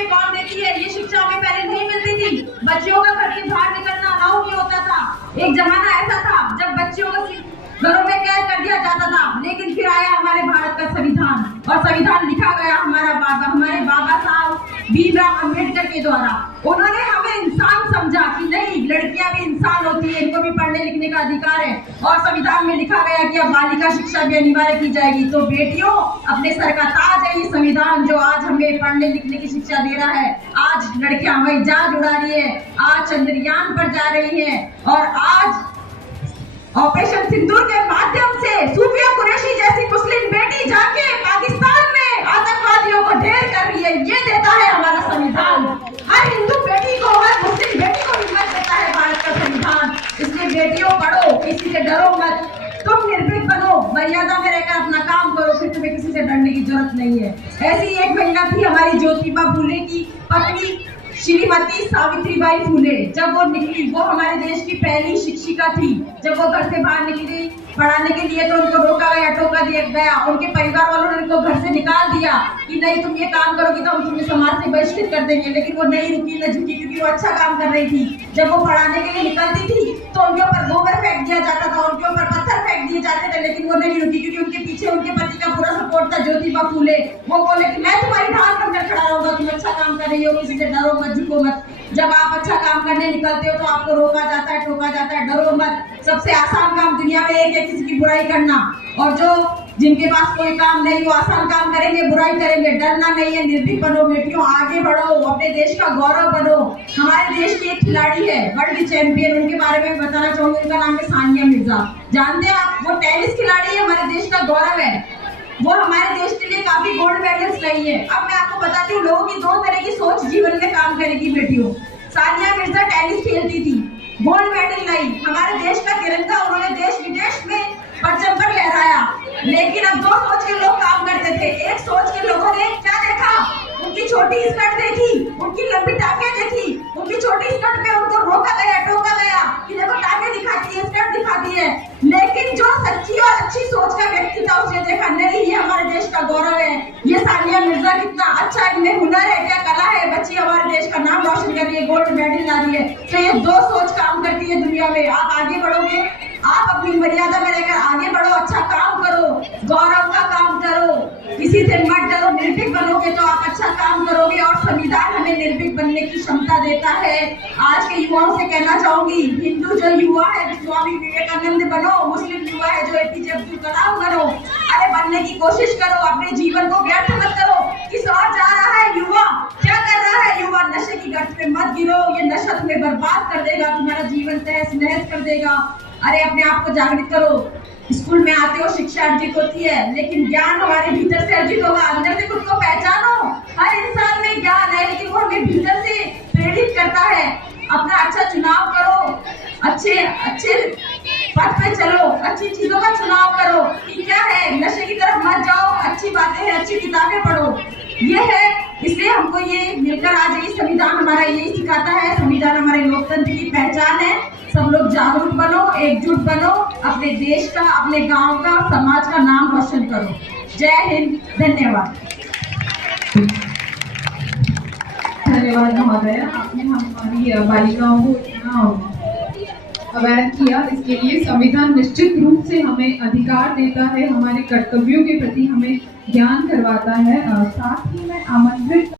हमें कौन देती है? ये शिक्षा हमें पहले नहीं मिलती थी। बच्चियों का घर के बाहर निकलना अलाउ नहीं होता था। एक जमाना ऐसा था जब बच्चियों को घरों में कैद कर दिया जाता था, लेकिन फिर आया हमारे भारत का संविधान, और संविधान लिखा गया हमारे बाबा साहब भीमराव अम्बेडकर के द्वारा। उन्होंने हमें इंसान समझा कि नहीं, लड़कियां भी इंसान होती है, इनको भी पढ़ने लिखने का अधिकार है, और संविधान में लिखा गया कि अब बालिका शिक्षा भी अनिवार्य की जाएगी। तो बेटियों, अपने सर का ताज है ये संविधान जो आज हमें पढ़ने लिखने की शिक्षा दे रहा है। आज लड़कियां हवाई जहाज उड़ा रही है, आज चंद्रयान पर जा रही है, और आज ऑपरेशन सिंदूर के माध्यम से सूफिया कुरैशी जैसी मुस्लिम बेटी जाके पाकिस्तान में आतंकवादियों को ढेर कर रही है। ये देता है हमारा संविधान। हर हिंदू बेटी को, हर मुस्लिम बेटी को हिम्मत देता है भारत का संविधान। इसलिए बेटियों, पढ़ो, किसी से डरो मत, तुम निर्भीक बनो, मर्यादा में रहकर अपना काम करो, फिर तुम्हें किसी से डरने की जरूरत नहीं है। ऐसी एक महिला थी हमारी ज्योतिबा फूले की पत्नी श्रीमती सावित्रीबाई फूले। जब वो निकली, वो हमारे देश की पहली शिक्षिका थी। जब वो घर से बाहर निकली पढ़ाने के लिए, तो उनको रोका गया, टोका दिया गया। उनके परिवार वालों ने उनको घर से निकाल दिया कि नहीं, तुम ये काम करोगी तो हम तुम्हें समाज से बहिष्कृत कर देंगे। लेकिन वो नहीं रुकी, न झुकी, क्योंकि वो अच्छा काम कर रही थी। जब वो पढ़ाने के लिए निकलती थी तो उनके ऊपर गोबर फेंक दिया जाता था, उनके ऊपर पत्थर फेंक दिए जाते थे, लेकिन वो नहीं रुकी, क्योंकि उनके पीछे उनके पति का पूरा सपोर्ट था। ज्योतिबा फूले वो बोले कि मैं तुम्हारी ढाल बनकर खड़ा रहूंगा, तुम अच्छा काम कर रही हो, किसी से डरो मत, झुको मत। जब आप अच्छा काम करने निकलते हो तो आपको रोका जाता है, टोका जाता है, डरो मत। सबसे आसान काम दुनिया में एक है किसी की बुराई करना, और जो जिनके पास कोई काम नहीं वो आसान काम करेंगे, बुराई करेंगे। डरना नहीं है, निर्भीक बनो बेटियों, आगे बढ़ो, अपने देश का गौरव बनो। हमारे देश की एक खिलाड़ी है वर्ल्ड चैंपियन, उनके बारे में बताना चाहूंगी। उनका नाम है सानिया मिर्जा। जानते हैं आप? वो टेनिस खिलाड़ी है, हमारे देश का गौरव है। वो हमारे देश के लिए काफी गोल्ड मेडल्स लाई है। अब मैं आपको बताती हूँ, लोगों की दो तरह की सोच जीवन में काम करेगी बेटियों। सानिया मिर्जा टेनिस खेलती थी, गोल्ड मेडल लाई, हमारे देश का तिरंगा उन्होंने देश विदेश में परचम पर लहराया। लेकिन अब दो सोच के लोग काम करते थे। एक सोच के लोगों ने क्या देखा? उनकी छोटी स्कर्ट देखी, उनकी लंबी टांगे देखी, उनकी छोटी स्कर्ट पे उनको रोका गया, टोका गया कि देखो टांगे दिखाती है, स्कर्ट दिखाती है। लेकिन जो सच्ची और अच्छी सोच का व्यक्ति था उसने देखा नहीं, ये हमारे देश का गौरव है, ये सानिया मिर्जा कितना अच्छा, इनमें हुनर है, क्या कला है, बच्ची हमारे देश का नाम रोशन कर रही है, गोल्ड मेडल ला रही है। तो ये दो सोच काम करती है दुनिया में। आप आगे बढ़ोगे, आप अपनी मर्यादा में रहकर आगे बढ़ो, अच्छा काम करो, गौरव का काम करो, किसी से मत डरो, निर्भीक बनोगे तो आप अच्छा काम करोगे। और संविधान हमें निर्भीक बनने की क्षमता देता है। आज के युवाओं से कहना चाहूंगी, हिंदू जो युवा है स्वामी विवेकानंद बनो, मुस्लिम युवा है जो एपीजे अब्दुल कलाम बनो। अरे बनने की कोशिश करो, अपने जीवन को व्यर्थ मत करो। किस और जा रहा है युवा, क्या कर रहा है युवा? नशे की गर्त में मत गिरो, ये नशा तुम्हें बर्बाद कर देगा, तुम्हारा जीवन तहस नहस कर देगा। अरे अपने आप को जागृत करो। स्कूल में आते हो, शिक्षा अर्जित होती है, लेकिन ज्ञान हमारे भीतर से अर्जित होगा। अंदर से खुद को पहचानो। हर इंसान में ज्ञान है, लेकिन वो हमें भीतर से प्रेरित करता है। अपना अच्छा चुनाव करो, अच्छे पथ पे चलो, अच्छी चीजों का चुनाव करो कि क्या है, नशे की तरफ मत जाओ, अच्छी बातें हैं, अच्छी किताबें पढ़ो। ये है, इसलिए हमको ये मिलकर आज ये संविधान हमारा यही सिखाता है। संविधान हमारे लोकतंत्र की पहचान है। सब लोग जागरूक बनो, एकजुट बनो, अपने देश का, अपने गांव का, समाज का नाम रोशन करो। जय हिंद, धन्यवाद। धन्यवाद महोदय, आपने हमारी बालिकाओं को इतना अवेयर किया। इसके लिए संविधान निश्चित रूप से हमें अधिकार देता है, हमारे कर्तव्यों के प्रति हमें ज्ञान करवाता है। साथ ही मैं आमंत्रित